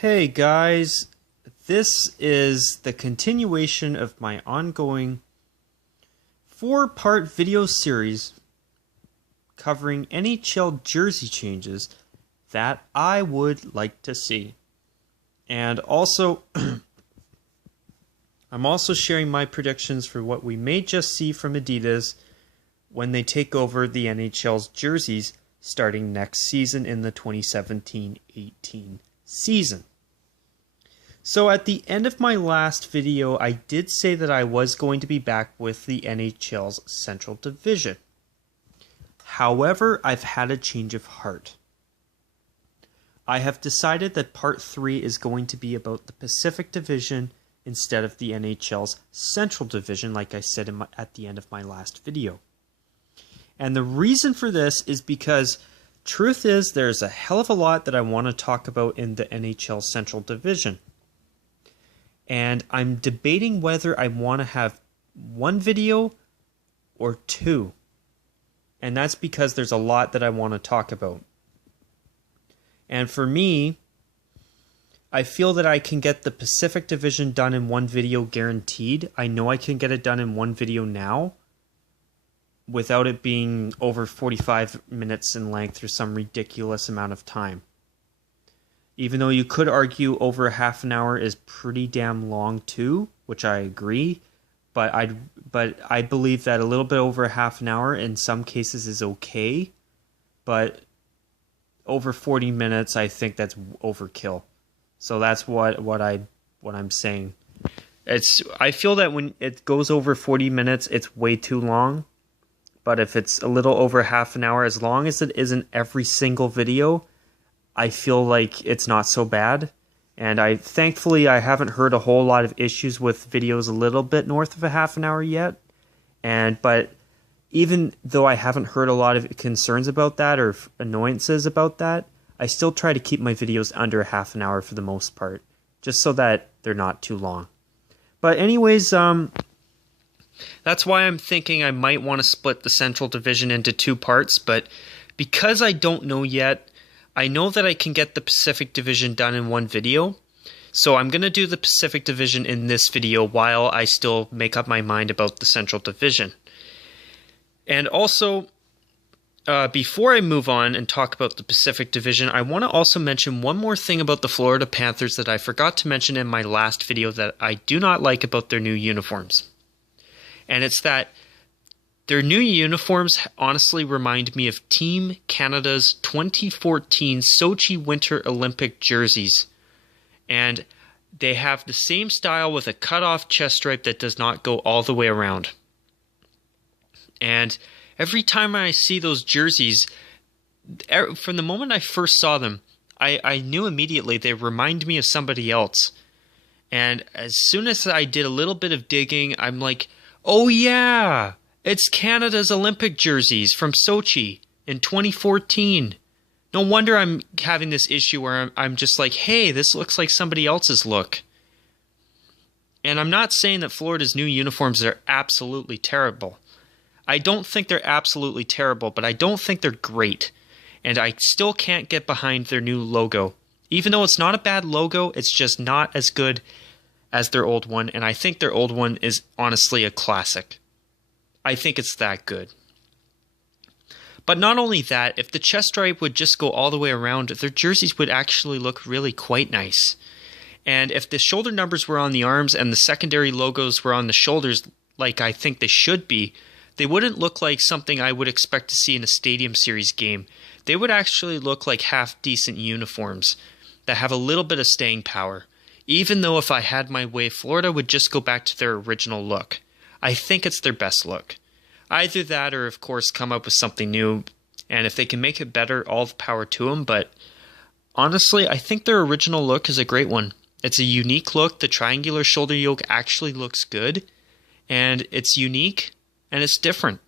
Hey guys, this is the continuation of my ongoing 4-part video series covering NHL jersey changes that I would like to see. And also, I'm also sharing my predictions for what we may just see from Adidas when they take over the NHL's jerseys starting next season in the 2017-18 season. So at the end of my last video, I did say that I was going to be back with the NHL's Central Division. However, I've had a change of heart. I have decided that part 3 is going to be about the Pacific Division instead of the NHL's Central Division, like I said at the end of my last video. And the reason for this is because truth is there's a hell of a lot that I want to talk about in the NHL Central Division. And I'm debating whether I want to have one video or two. And that's because there's a lot that I want to talk about. And for me, I feel that I can get the Pacific Division done in one video guaranteed. I know I can get it done in one video now without it being over 45 minutes in length or some ridiculous amount of time. Even though you could argue over half an hour is pretty damn long too, which I agree, but I believe that a little bit over half an hour in some cases is okay, but over 40 minutes I think that's overkill. So that's what I'm saying. I feel that when it goes over 40 minutes it's way too long, but if it's a little over half an hour, as long as it isn't every single video, I feel like it's not so bad. And thankfully I haven't heard a whole lot of issues with videos a little bit north of a half an hour yet. But even though I haven't heard a lot of concerns about that or annoyances about that, I still try to keep my videos under half an hour for the most part, just so that they're not too long. But anyways, that's why I'm thinking I might want to split the Central Division into 2 parts, but because I don't know yet, I know that I can get the Pacific Division done in one video, so I'm going to do the Pacific Division in this video while I still make up my mind about the Central Division. And also, before I move on and talk about the Pacific Division, I want to also mention one more thing about the Florida Panthers that I forgot to mention in my last video that I do not like about their new uniforms. And it's that their new uniforms honestly remind me of Team Canada's 2014 Sochi Winter Olympic jerseys. And they have the same style with a cut-off chest stripe that does not go all the way around. And every time I see those jerseys, from the moment I first saw them, I knew immediately they remind me of somebody else. And as soon as I did a little bit of digging, I'm like, oh yeah! It's Canada's Olympic jerseys from Sochi in 2014. No wonder I'm having this issue where I'm just like, hey, this looks like somebody else's look. And I'm not saying that Florida's new uniforms are absolutely terrible. I don't think they're absolutely terrible, but I don't think they're great. And I still can't get behind their new logo. Even though it's not a bad logo, it's just not as good as their old one. And I think their old one is honestly a classic. I think it's that good. But not only that, if the chest stripe would just go all the way around, their jerseys would actually look really quite nice. And if the shoulder numbers were on the arms and the secondary logos were on the shoulders like I think they should be, they wouldn't look like something I would expect to see in a Stadium Series game. They would actually look like half-decent uniforms that have a little bit of staying power. Even though if I had my way, Florida would just go back to their original look. I think it's their best look. Either that or, of course, come up with something new. And if they can make it better, all the power to them. But honestly, I think their original look is a great one. It's a unique look. The triangular shoulder yoke actually looks good. And it's unique. And it's different.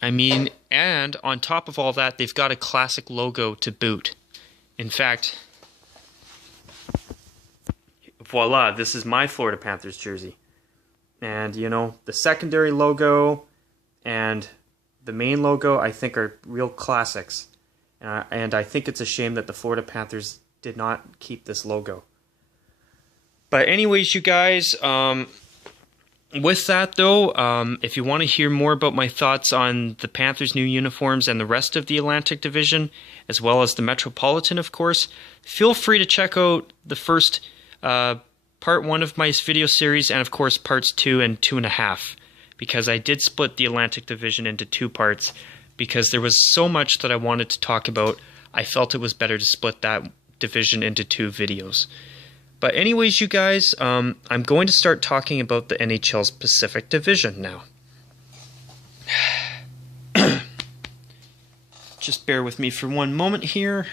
I mean, and on top of all that, they've got a classic logo to boot. In fact, voila, this is my Florida Panthers jersey. And, you know, the secondary logo and the main logo, I think, are real classics. And I think it's a shame that the Florida Panthers did not keep this logo. But anyways, you guys, with that though, if you want to hear more about my thoughts on the Panthers' new uniforms and the rest of the Atlantic Division, as well as the Metropolitan, of course, feel free to check out the first part 1 of my video series, and of course parts 2 and 2.5, because I did split the Atlantic Division into 2 parts, because there was so much that I wanted to talk about. I felt it was better to split that division into 2 videos. But anyways, you guys, I'm going to start talking about the NHL's Pacific Division now. Just bear with me for one moment here.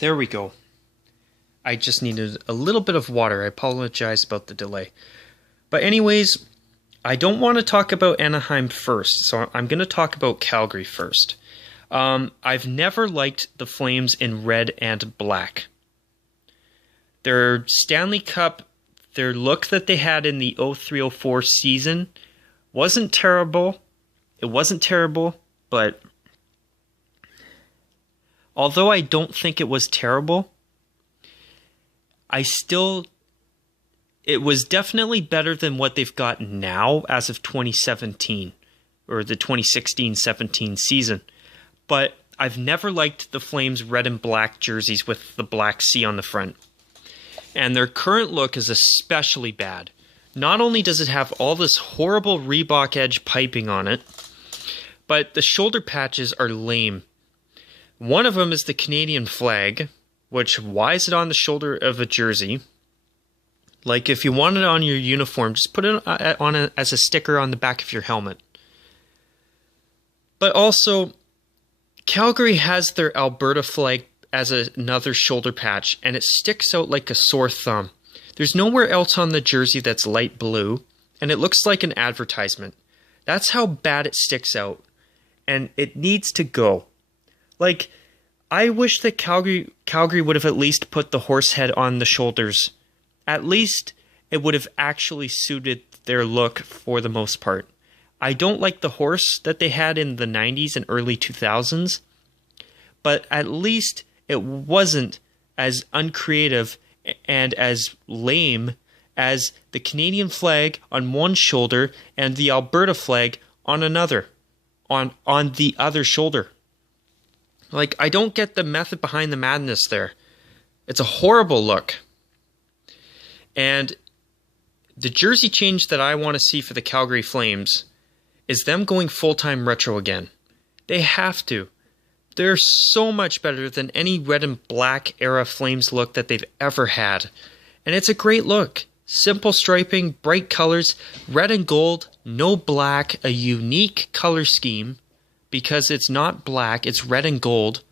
There we go. I just needed a little bit of water. I apologize about the delay. But anyways, I don't want to talk about Anaheim first, so I'm going to talk about Calgary first. I've never liked the Flames in red and black. Their Stanley Cup, their look that they had in the 03-04 season wasn't terrible. It wasn't terrible, but although I don't think it was terrible, it was definitely better than what they've got now as of 2017, or the 2016-17 season. But I've never liked the Flames' red and black jerseys with the black C on the front. And their current look is especially bad. Not only does it have all this horrible Reebok edge piping on it, but the shoulder patches are lame. One of them is the Canadian flag, which, why is it on the shoulder of a jersey? Like, if you want it on your uniform, just put it on as a sticker on the back of your helmet. But also, Calgary has their Alberta flag as another shoulder patch, and it sticks out like a sore thumb. There's nowhere else on the jersey that's light blue, and it looks like an advertisement. That's how bad it sticks out, and it needs to go. Like, I wish that Calgary would have at least put the horse head on the shoulders. At least it would have actually suited their look for the most part. I don't like the horse that they had in the 90s and early 2000s, but at least it wasn't as uncreative and as lame as the Canadian flag on one shoulder and the Alberta flag on another, on the other shoulder. Like, I don't get the method behind the madness there. It's a horrible look. And the jersey change that I want to see for the Calgary Flames is them going full-time retro again. They have to. They're so much better than any red and black era Flames look that they've ever had. And it's a great look. Simple striping, bright colors, red and gold, no black, a unique color scheme because it's not black, it's red and gold,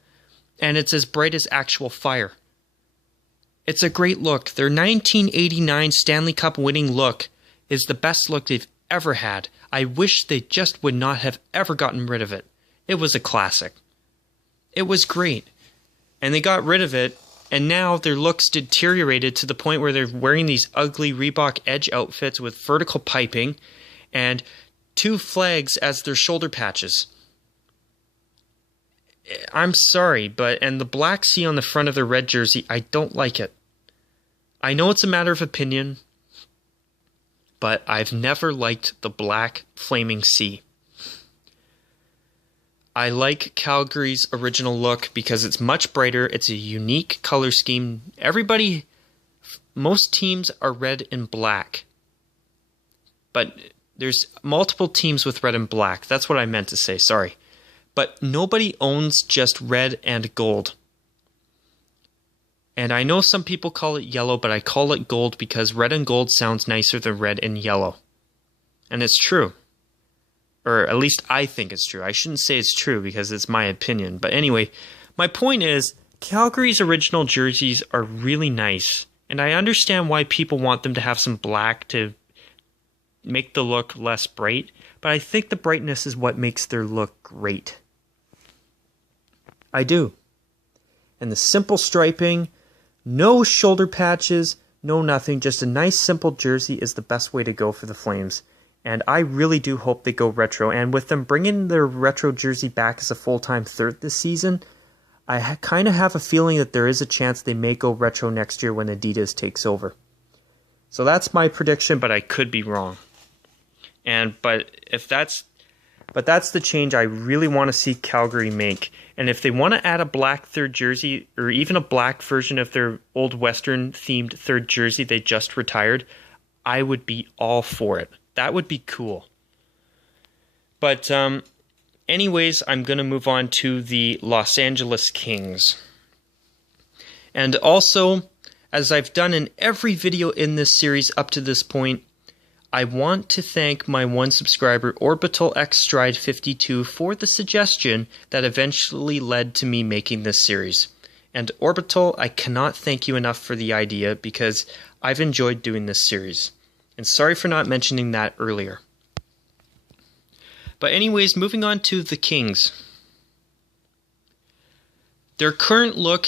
and it's as bright as actual fire. It's a great look. Their 1989 Stanley Cup winning look is the best look they've ever had. I wish they just would not have ever gotten rid of it. It was a classic. It was great. And they got rid of it, and now their looks deteriorated to the point where they're wearing these ugly Reebok edge outfits with vertical piping and 2 flags as their shoulder patches. I'm sorry, and the black C on the front of the red jersey, I don't like it. I know it's a matter of opinion, but I've never liked the black flaming C. I like Calgary's original look because it's much brighter, it's a unique color scheme. Most teams are red and black, but there's multiple teams with red and black. That's what I meant to say, sorry. But nobody owns just red and gold. And I know some people call it yellow, but I call it gold because red and gold sounds nicer than red and yellow. And it's true. Or at least I think it's true. I shouldn't say it's true because it's my opinion. But anyway, my point is, Calgary's original jerseys are really nice. And I understand why people want them to have some black to make the look less bright. But I think the brightness is what makes their look great. I do. And the simple striping, no shoulder patches, no nothing, just a nice simple jersey is the best way to go for the Flames. And I really do hope they go retro. And with them bringing their retro jersey back as a full-time third this season, I kind of have a feeling that there is a chance they may go retro next year when Adidas takes over. So that's my prediction, but I could be wrong. But that's the change I really want to see Calgary make. And if they want to add a black third jersey, or even a black version of their old Western themed third jersey they just retired, I would be all for it. That would be cool. But anyways, I'm going to move on to the Los Angeles Kings. And also, as I've done in every video in this series up to this point, I want to thank my one subscriber, Orbital X Stride 52, for the suggestion that eventually led to me making this series. And Orbital, I cannot thank you enough for the idea because I've enjoyed doing this series. And sorry for not mentioning that earlier. But anyways, moving on to the Kings. Their current look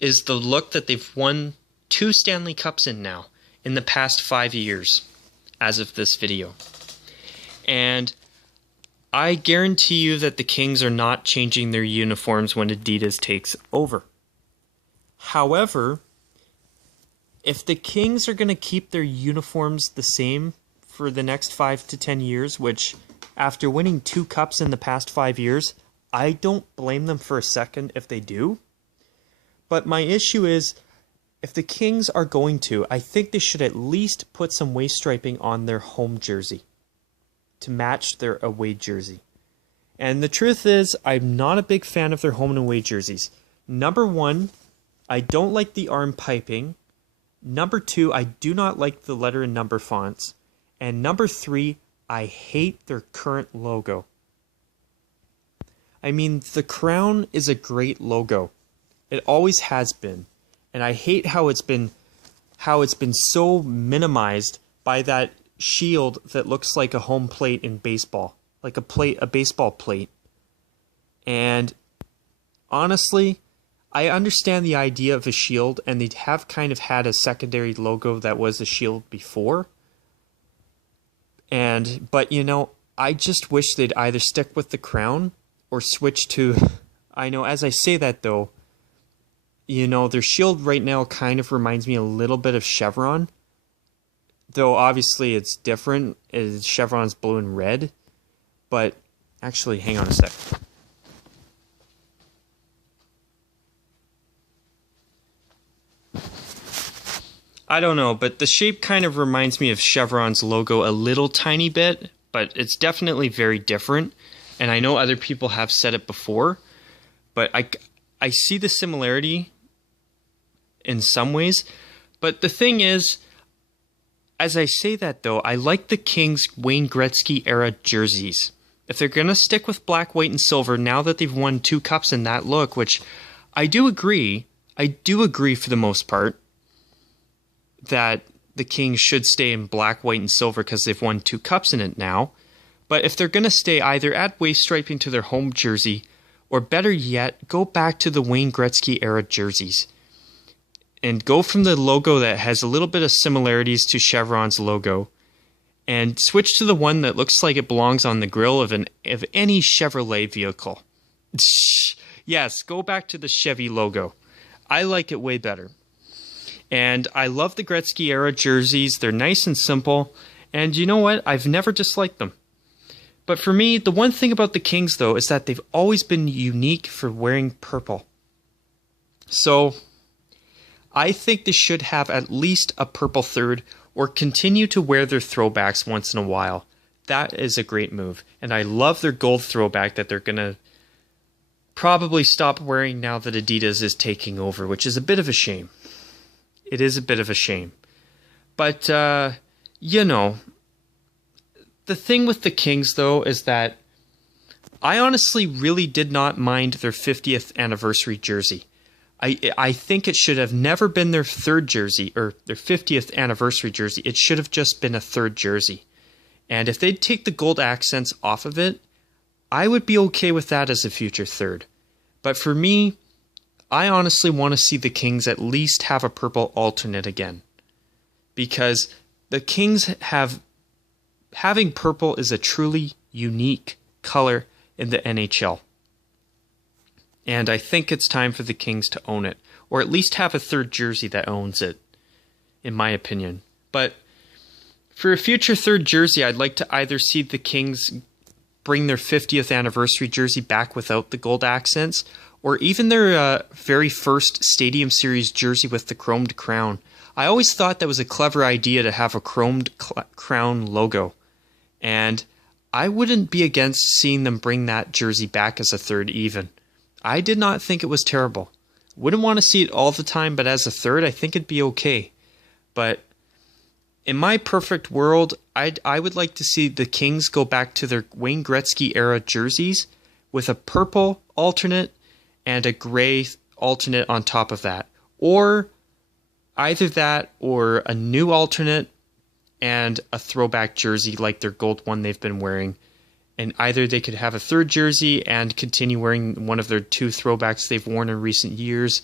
is the look that they've won 2 Stanley Cups in now, in the past 5 years, as of this video. And I guarantee you that the Kings are not changing their uniforms when Adidas takes over. However, if the Kings are going to keep their uniforms the same for the next 5 to 10 years, which after winning 2 cups in the past 5 years, I don't blame them for a second if they do. But my issue is, if the Kings are going to, I think they should at least put some waist striping on their home jersey to match their away jersey. And the truth is, I'm not a big fan of their home and away jerseys. Number 1, I don't like the arm piping. Number 2, I do not like the letter and number fonts. And number 3, I hate their current logo. I mean, the crown is a great logo. It always has been. And I hate how it's been so minimized by that shield that looks like a home plate in baseball, like a baseball plate. And honestly, I understand the idea of a shield, and they have kind of had a secondary logo that was a shield before. But you know, I just wish they'd either stick with the crown or switch to, I know as I say that though, you know, their shield right now kind of reminds me a little bit of Chevron. Though obviously it's different. Chevron's blue and red. But actually, hang on a sec. I don't know, but the shape kind of reminds me of Chevron's logo a little tiny bit, but it's definitely very different. And I know other people have said it before, but I see the similarity in some ways. But the thing is, as I say that though, I like the Kings Wayne Gretzky era jerseys. If they're going to stick with black, white, and silver, now that they've won 2 cups in that look, which I do agree for the most part, that the Kings should stay in black, white, and silver because they've won 2 cups in it now. But if they're going to stay, either add waist striping to their home jersey, or better yet, go back to the Wayne Gretzky era jerseys. And go from the logo that has a little bit of similarities to Chevron's logo, and switch to the one that looks like it belongs on the grill of any Chevrolet vehicle. Yes, go back to the Chevy logo. I like it way better. And I love the Gretzky era jerseys. They're nice and simple. And you know what? I've never disliked them. But for me, the one thing about the Kings, though, is that they've always been unique for wearing purple. So I think they should have at least a purple third, or continue to wear their throwbacks once in a while. That is a great move. And I love their gold throwback that they're going to probably stop wearing now that Adidas is taking over, which is a bit of a shame. It is a bit of a shame. But, you know, the thing with the Kings, though, is that I honestly really did not mind their 50th anniversary jersey. I think it should have never been their 3rd jersey, or their 50th anniversary jersey. It should have just been a 3rd jersey. And if they'd take the gold accents off of it, I would be okay with that as a future 3rd. But for me, I honestly want to see the Kings at least have a purple alternate again. Because the Kings having purple is a truly unique color in the NHL. And I think it's time for the Kings to own it, or at least have a third jersey that owns it, in my opinion. But for a future third jersey, I'd like to either see the Kings bring their 50th anniversary jersey back without the gold accents, or even their very first Stadium Series jersey with the chromed crown. I always thought that was a clever idea to have a chromed crown logo, and I wouldn't be against seeing them bring that jersey back as a third even. I did not think it was terrible. Wouldn't want to see it all the time, but as a third, I think it'd be okay. But in my perfect world, I would like to see the Kings go back to their Wayne Gretzky era jerseys with a purple alternate and a gray alternate on top of that. Or either that or a new alternate and a throwback jersey like their gold one they've been wearing. And either they could have a third jersey and continue wearing one of their two throwbacks they've worn in recent years,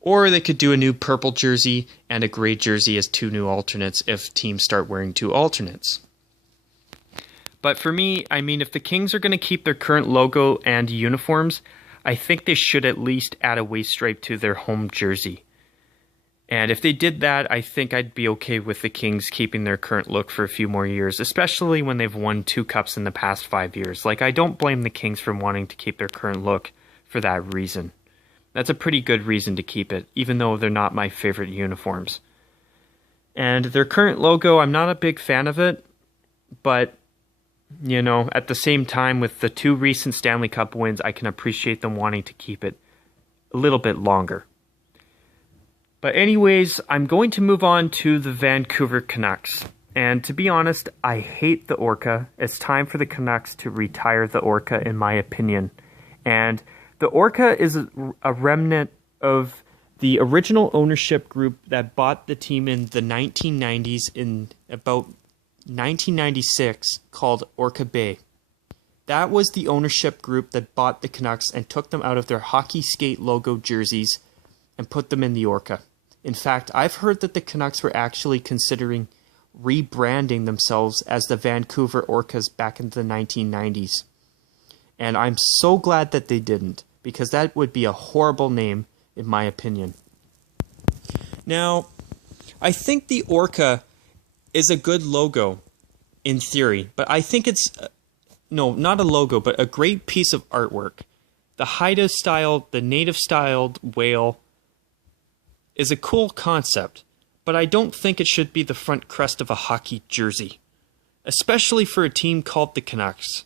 or they could do a new purple jersey and a gray jersey as two new alternates if teams start wearing two alternates. But for me, I mean, if the Kings are going to keep their current logo and uniforms, I think they should at least add a waist stripe to their home jersey. And if they did that, I think I'd be okay with the Kings keeping their current look for a few more years, especially when they've won 2 cups in the past 5 years. Like, I don't blame the Kings for wanting to keep their current look for that reason. That's a pretty good reason to keep it, even though they're not my favorite uniforms. And their current logo, I'm not a big fan of it, but, you know, at the same time, with the 2 recent Stanley Cup wins, I can appreciate them wanting to keep it a little bit longer. But anyways, I'm going to move on to the Vancouver Canucks. And to be honest, I hate the Orca. It's time for the Canucks to retire the Orca, in my opinion. And the Orca is a remnant of the original ownership group that bought the team in the 1990s, in about 1996, called Orca Bay. That was the ownership group that bought the Canucks and took them out of their hockey skate logo jerseys and put them in the Orca. In fact, I've heard that the Canucks were actually considering rebranding themselves as the Vancouver Orcas back in the 1990s. And I'm so glad that they didn't, because that would be a horrible name, in my opinion. Now, I think the Orca is a good logo, in theory, but I think it's, no, not a logo, but a great piece of artwork. The Haida style, the native styled whale, is a cool concept, but I don't think it should be the front crest of a hockey jersey, especially for a team called the Canucks.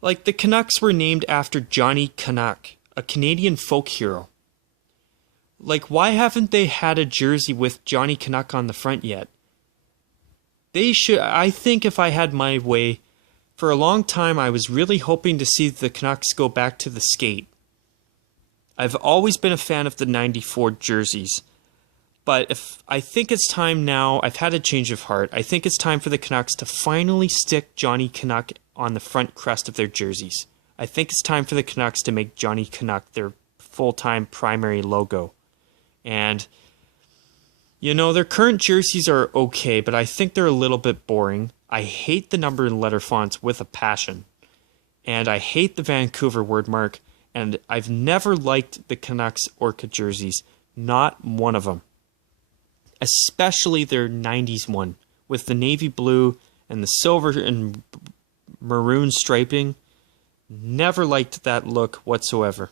Like, the Canucks were named after Johnny Canuck, a Canadian folk hero. Like, why haven't they had a jersey with Johnny Canuck on the front yet? They should. I think if I had my way, for a long time I was really hoping to see the Canucks go back to the skate. I've always been a fan of the 94 jerseys. But I think it's time now, I've had a change of heart. I think it's time for the Canucks to finally stick Johnny Canuck on the front crest of their jerseys. I think it's time for the Canucks to make Johnny Canuck their full-time primary logo. And, you know, their current jerseys are okay, but I think they're a little bit boring. I hate the number and letter fonts with a passion. And I hate the Vancouver wordmark. And I've never liked the Canucks Orca jerseys. Not one of them. Especially their 90s one, with the navy blue and the silver and maroon striping. Never liked that look whatsoever.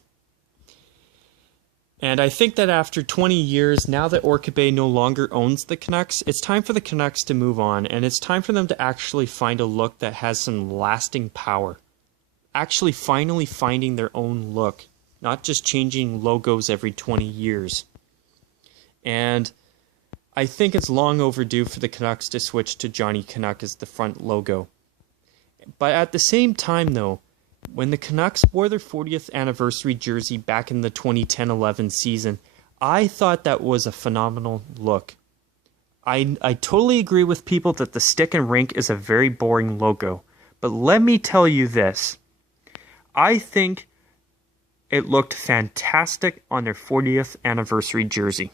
And I think that after 20 years, now that Orca Bay no longer owns the Canucks, it's time for the Canucks to move on, and it's time for them to actually find a look that has some lasting power. Actually finally finding their own look, not just changing logos every 20 years. And I think it's long overdue for the Canucks to switch to Johnny Canuck as the front logo. But at the same time, though, when the Canucks wore their 40th anniversary jersey back in the 2010-11 season, I thought that was a phenomenal look. I totally agree with people that the stick and rink is a very boring logo. But let me tell you this. I think it looked fantastic on their 40th anniversary jersey.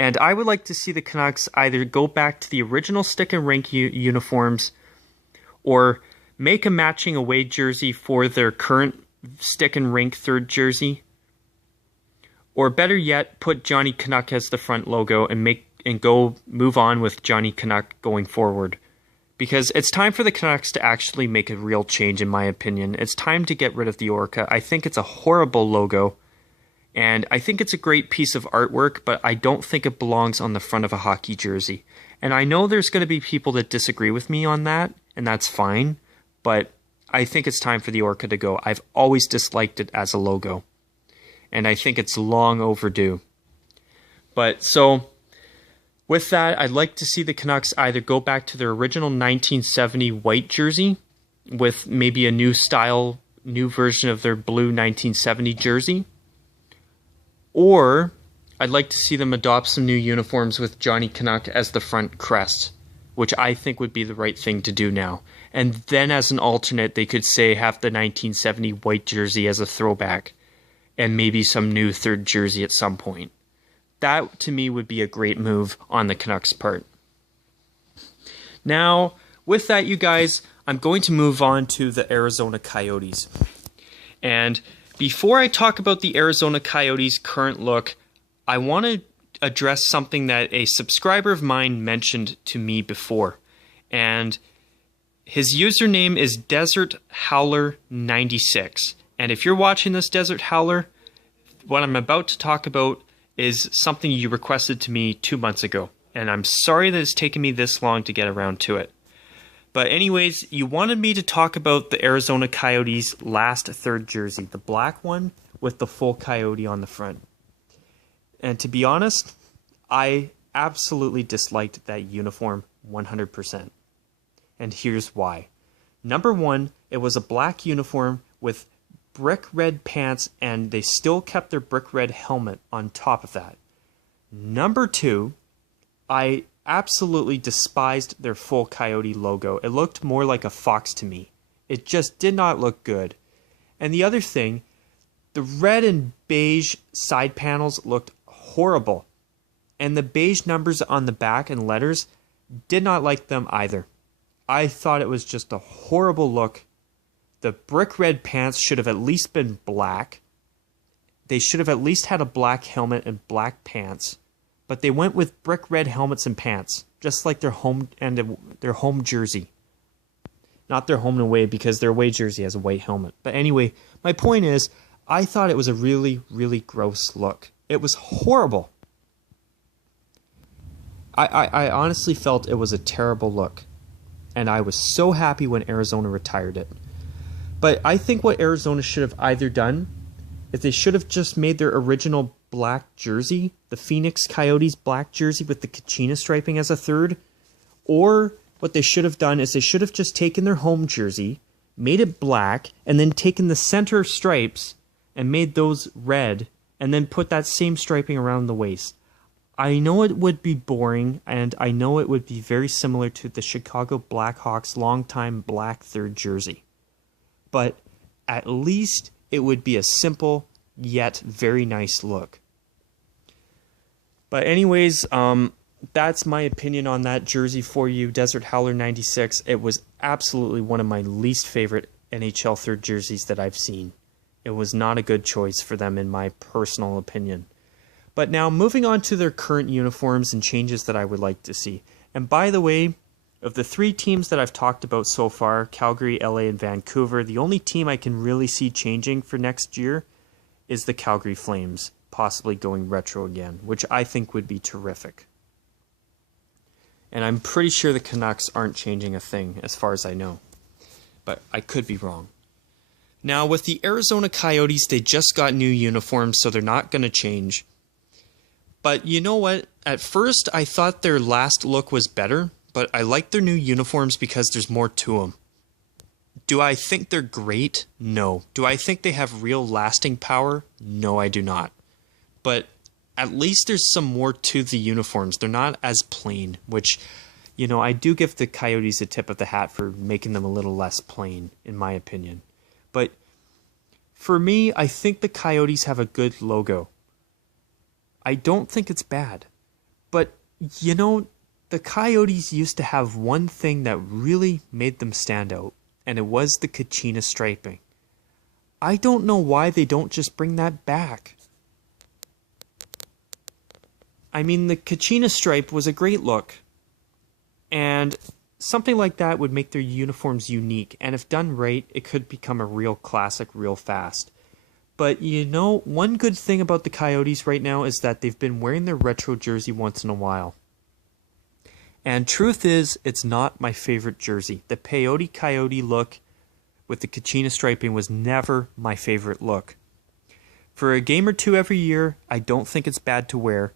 And I would like to see the Canucks either go back to the original stick and rink uniforms or make a matching away jersey for their current stick and rink third jersey. Or better yet, put Johnny Canuck as the front logo and move on with Johnny Canuck going forward. Because it's time for the Canucks to actually make a real change, in my opinion. It's time to get rid of the Orca. I think it's a horrible logo. And I think it's a great piece of artwork, but I don't think it belongs on the front of a hockey jersey. And I know there's going to be people that disagree with me on that, and that's fine. But I think it's time for the Orca to go. I've always disliked it as a logo. And I think it's long overdue. But so, with that, I'd like to see the Canucks either go back to their original 1970 white jersey with maybe a new version of their blue 1970 jersey. Or I'd like to see them adopt some new uniforms with Johnny Canuck as the front crest, which I think would be the right thing to do now. And then as an alternate, they could say have the 1970 white jersey as a throwback and maybe some new third jersey at some point. That, to me, would be a great move on the Canucks' part. Now, with that, you guys, I'm going to move on to the Arizona Coyotes. And before I talk about the Arizona Coyotes' current look, I want to address something that a subscriber of mine mentioned to me before. And his username is Desert Howler 96. And if you're watching this, Desert Howler, what I'm about to talk about is something you requested to me 2 months ago. And I'm sorry that it's taken me this long to get around to it. But anyways, you wanted me to talk about the Arizona Coyotes' last third jersey, the black one with the full coyote on the front. And to be honest, I absolutely disliked that uniform 100%. And here's why. Number one, it was a black uniform with brick red pants, and they still kept their brick red helmet on top of that. Number two, I absolutely despised their full coyote logo. It looked more like a fox to me. It just did not look good. And the other thing, the red and beige side panels looked horrible. And the beige numbers on the back and letters, did not like them either. I thought it was just a horrible look. The brick red pants should have at least been black. They should have at least had a black helmet and black pants. But they went with brick red helmets and pants, just like their home jersey. Not their home and away, because their away jersey has a white helmet. But anyway, my point is, I thought it was a really, really gross look. It was horrible. I honestly felt it was a terrible look. And I was so happy when Arizona retired it. But I think what Arizona should have either done is they should have just made their original black jersey, the Phoenix Coyotes black jersey with the Kachina striping as a third. Or what they should have done is they should have just taken their home jersey, made it black, and then taken the center stripes and made those red, and then put that same striping around the waist. I know it would be boring, and I know it would be very similar to the Chicago Blackhawks' longtime black third jersey. But at least it would be a simple yet very nice look. But anyways, that's my opinion on that jersey for you, Desert Howler 96. It was absolutely one of my least favorite NHL third jerseys that I've seen. It was not a good choice for them in my personal opinion. But now moving on to their current uniforms and changes that I would like to see. And by the way, of the three teams that I've talked about so far, Calgary, LA, and Vancouver, the only team I can really see changing for next year is the Calgary Flames, possibly going retro again, which I think would be terrific. And I'm pretty sure the Canucks aren't changing a thing, as far as I know. But I could be wrong. Now, with the Arizona Coyotes, they just got new uniforms, so they're not going to change. But you know what? At first, I thought their last look was better, but I like their new uniforms because there's more to them. Do I think they're great? No. Do I think they have real lasting power? No, I do not. But at least there's some more to the uniforms. They're not as plain, which, you know, I do give the Coyotes a tip of the hat for making them a little less plain, in my opinion. But for me, I think the Coyotes have a good logo. I don't think it's bad. But, you know, the Coyotes used to have one thing that really made them stand out, and it was the Kachina striping. I don't know why they don't just bring that back. I mean, the Kachina stripe was a great look, and something like that would make their uniforms unique, and if done right, it could become a real classic real fast. But you know, one good thing about the Coyotes right now is that they've been wearing their retro jersey once in a while. And truth is, it's not my favorite jersey. The Peyote Coyote look with the Kachina striping was never my favorite look. For a game or two every year, I don't think it's bad to wear,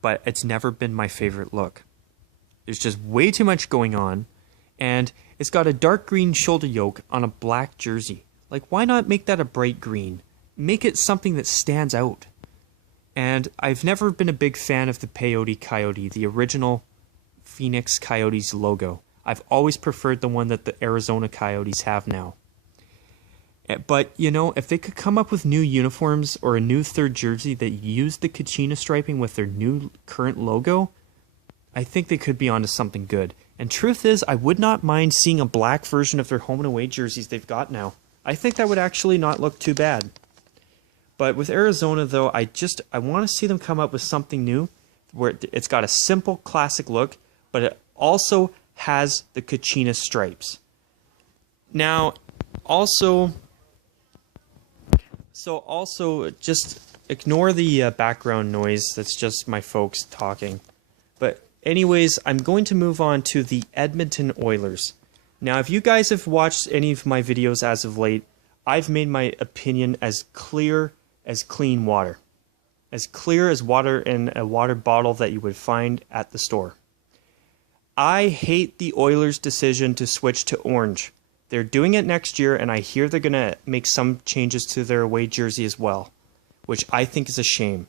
but it's never been my favorite look. There's just way too much going on, and it's got a dark green shoulder yoke on a black jersey. Like, why not make that a bright green? Make it something that stands out. And I've never been a big fan of the Peyote Coyote, the original Phoenix Coyotes logo. I've always preferred the one that the Arizona Coyotes have now. But, you know, if they could come up with new uniforms or a new third jersey that used the Kachina striping with their new current logo, I think they could be onto something good. And truth is, I would not mind seeing a black version of their home and away jerseys they've got now. I think that would actually not look too bad. But with Arizona, though, I want to see them come up with something new where it's got a simple, classic look, but it also has the Kachina stripes. Now, also just ignore the background noise. That's just my folks talking. But anyways, I'm going to move on to the Edmonton Oilers. Now, if you guys have watched any of my videos as of late, I've made my opinion as clear as clean water. As clear as water in a water bottle that you would find at the store. I hate the Oilers' decision to switch to orange. They're doing it next year, and I hear they're going to make some changes to their away jersey as well, which I think is a shame.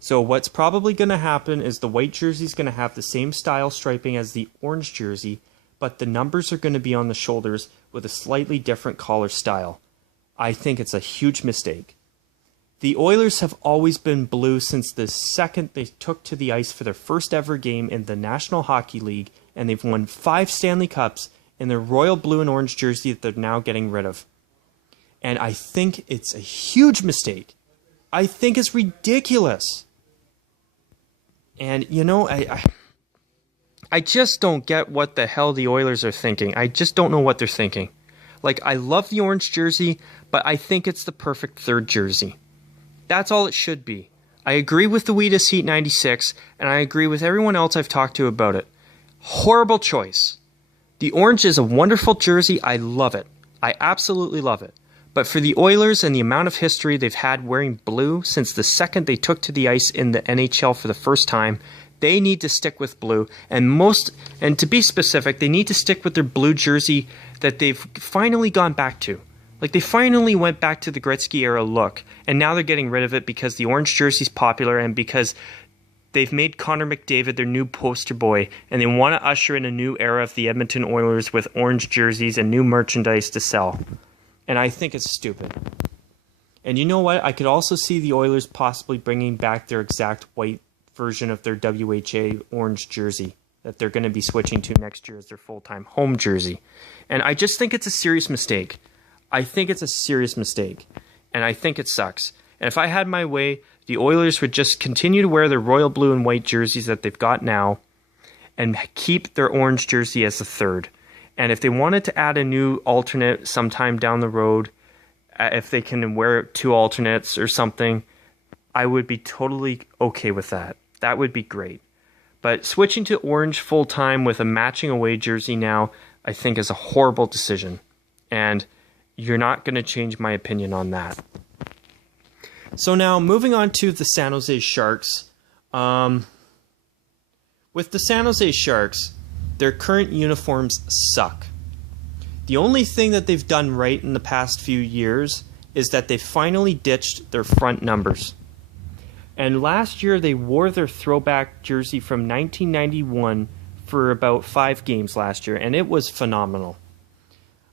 So what's probably going to happen is the white jersey is going to have the same style striping as the orange jersey, but the numbers are going to be on the shoulders with a slightly different collar style. I think it's a huge mistake. The Oilers have always been blue since the second they took to the ice for their first ever game in the National Hockey League, and they've won 5 Stanley Cups in their royal blue and orange jersey that they're now getting rid of. And I think it's a huge mistake. I think it's ridiculous. And, you know, I just don't get what the hell the Oilers are thinking. I just don't know what they're thinking. Like, I love the orange jersey, but I think it's the perfect third jersey. That's all it should be. I agree with the Weedus Heat 96, and I agree with everyone else I've talked to about it. Horrible choice. The orange is a wonderful jersey. I love it. I absolutely love it. But for the Oilers and the amount of history they've had wearing blue since the second they took to the ice in the NHL for the first time, they need to stick with blue. And to be specific, they need to stick with their blue jersey that they've finally gone back to. Like, they finally went back to the Gretzky era look, and now they're getting rid of it because the orange jersey's popular and because they've made Connor McDavid their new poster boy, and they want to usher in a new era of the Edmonton Oilers with orange jerseys and new merchandise to sell. And I think it's stupid. And you know what? I could also see the Oilers possibly bringing back their exact white version of their WHA orange jersey that they're going to be switching to next year as their full-time home jersey. And I just think it's a serious mistake. I think it's a serious mistake, and I think it sucks. And if I had my way, the Oilers would just continue to wear their royal blue and white jerseys that they've got now and keep their orange jersey as the third. And if they wanted to add a new alternate sometime down the road, if they can wear 2 alternates or something, I would be totally okay with that. That would be great. But switching to orange full-time with a matching away jersey now, I think is a horrible decision. And you're not going to change my opinion on that. So now, moving on to the San Jose Sharks. With the San Jose Sharks, their current uniforms suck. The only thing that they've done right in the past few years is that they finally ditched their front numbers. And last year, they wore their throwback jersey from 1991 for about 5 games last year, and it was phenomenal.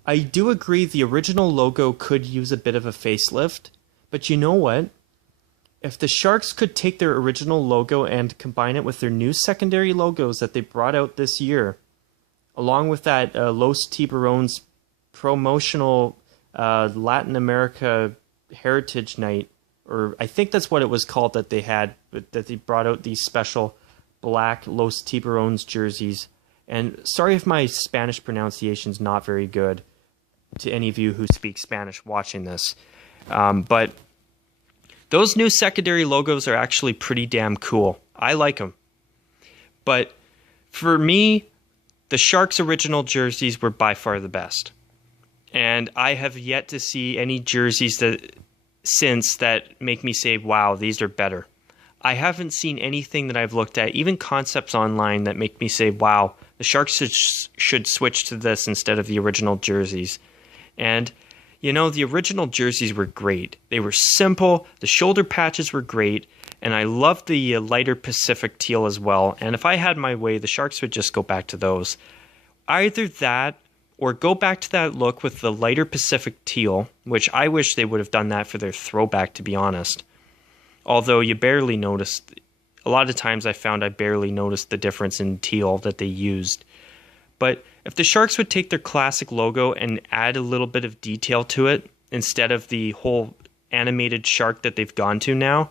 I do agree the original logo could use a bit of a facelift, but you know what? If the Sharks could take their original logo and combine it with their new secondary logos that they brought out this year, along with that Los Tiburones promotional Latin America Heritage Night, or I think that's what it was called that they had, that they brought out these special black Los Tiburones jerseys. And sorry if my Spanish pronunciation's not very good to any of you who speak Spanish watching this. But those new secondary logos are actually pretty damn cool. I like them. But for me, the Sharks original jerseys were by far the best. And I have yet to see any jerseys that make me say, wow, these are better. I haven't seen anything that I've looked at, even concepts online, that make me say, wow, the Sharks should switch to this instead of the original jerseys. And, the original jerseys were great. They were simple, the shoulder patches were great, and I loved the lighter Pacific teal as well. And if I had my way, the Sharks would just go back to those. Either that, or go back to that look with the lighter Pacific teal, which I wish they would have done that for their throwback, to be honest. Although you barely noticed, a lot of times I found I barely noticed the difference in teal that they used. But if the Sharks would take their classic logo and add a little bit of detail to it, instead of the whole animated shark that they've gone to now,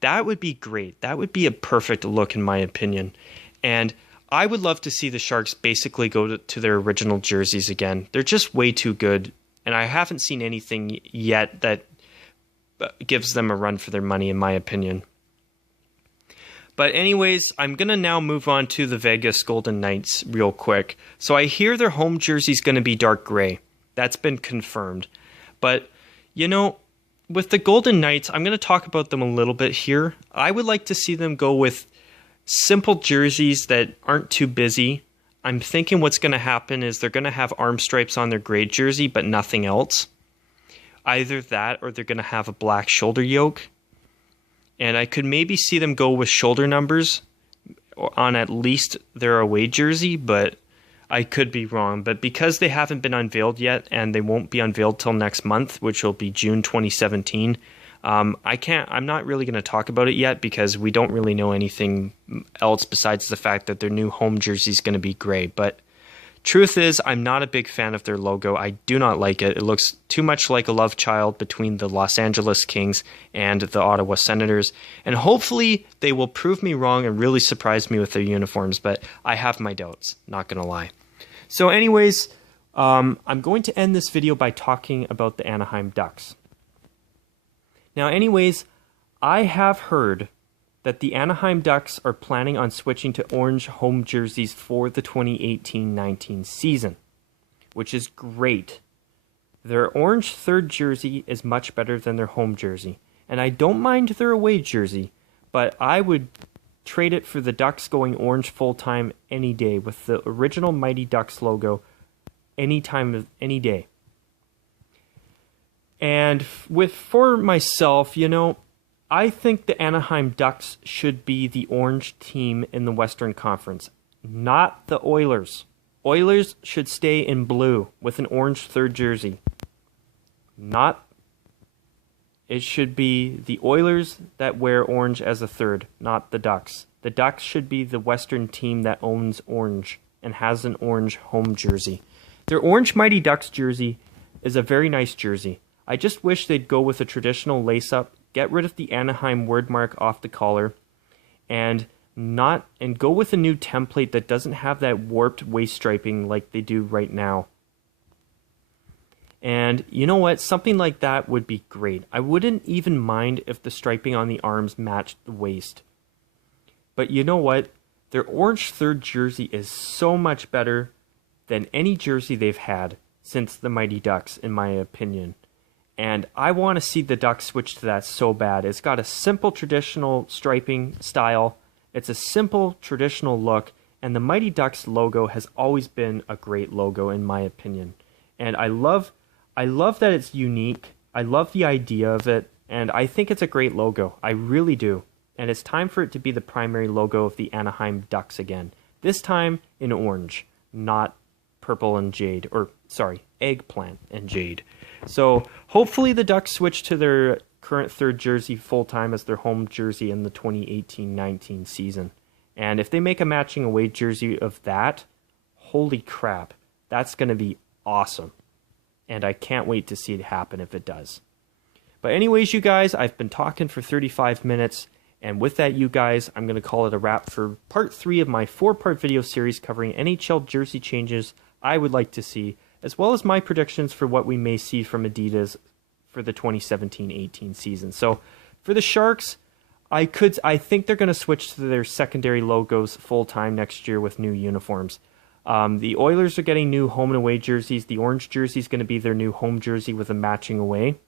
that would be great. That would be a perfect look in my opinion. And I would love to see the Sharks basically go to their original jerseys again. They're just way too good, and I haven't seen anything yet that gives them a run for their money, in my opinion. But anyways, I'm going to now move on to the Vegas Golden Knights real quick. So I hear their home jersey is going to be dark gray. That's been confirmed. But, with the Golden Knights, I'm going to talk about them a little bit here. I would like to see them go with simple jerseys that aren't too busy. I'm thinking what's going to happen is they're going to have arm stripes on their gray jersey, but nothing else. Either that or they're going to have a black shoulder yoke. And I could maybe see them go with shoulder numbers on at least their away jersey, but I could be wrong. But because they haven't been unveiled yet, and they won't be unveiled till next month, which will be June 2017, I'm not really going to talk about it yet because we don't really know anything else besides the fact that their new home jersey is going to be gray. But truth is, I'm not a big fan of their logo. I do not like it. It looks too much like a love child between the Los Angeles Kings and the Ottawa Senators. And hopefully they will prove me wrong and really surprise me with their uniforms, but I have my doubts, not going to lie. So anyways, I'm going to end this video by talking about the Anaheim Ducks. Now anyways, I have heard that the Anaheim Ducks are planning on switching to orange home jerseys for the 2018-19 season, which is great. Their orange third jersey is much better than their home jersey, and I don't mind their away jersey, but I would trade it for the Ducks going orange full-time any day with the original Mighty Ducks logo any day. And for myself, I think the Anaheim Ducks should be the orange team in the Western Conference, not the Oilers. Oilers should stay in blue with an orange third jersey. It should be the Oilers that wear orange as a third, not the Ducks. The Ducks should be the Western team that owns orange and has an orange home jersey. Their orange Mighty Ducks jersey is a very nice jersey. I just wish they'd go with a traditional lace-up, get rid of the Anaheim word mark off the collar, and go with a new template that doesn't have that warped waist striping like they do right now. And you know what? Something like that would be great. I wouldn't even mind if the striping on the arms matched the waist. But you know what? Their orange third jersey is so much better than any jersey they've had since the Mighty Ducks, in my opinion. And I want to see the Ducks switch to that so bad. It's got a simple traditional striping style. It's a simple traditional look. And the Mighty Ducks logo has always been a great logo in my opinion. And I love that it's unique. I love the idea of it. And I think it's a great logo. I really do. And it's time for it to be the primary logo of the Anaheim Ducks again. This time in orange, not purple and jade. Eggplant and jade. So hopefully the Ducks switch to their current third jersey full-time as their home jersey in the 2018-19 season. And if they make a matching away jersey of that, holy crap, that's going to be awesome. and I can't wait to see it happen if it does. But anyways, you guys, I've been talking for 35 minutes, and with that, you guys, I'm going to call it a wrap for part 3 of my 4-part video series covering NHL jersey changes I would like to see, as well as my predictions for what we may see from Adidas for the 2017-18 season. So for the Sharks, I think they're going to switch to their secondary logos full-time next year with new uniforms. The Oilers are getting new home and away jerseys. The orange jersey is going to be their new home jersey with a matching away.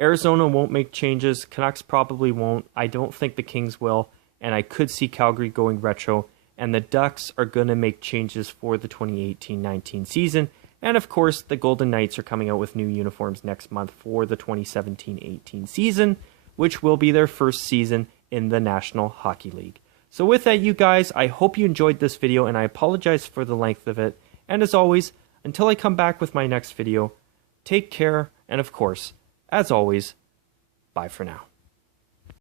Arizona won't make changes. Canucks probably won't. I don't think the Kings will. And I could see Calgary going retro. And the Ducks are going to make changes for the 2018-19 season. And of course, the Golden Knights are coming out with new uniforms next month for the 2017-18 season, which will be their first season in the National Hockey League. So with that, you guys, I hope you enjoyed this video, and I apologize for the length of it. And as always, until I come back with my next video, take care, and of course, as always, bye for now.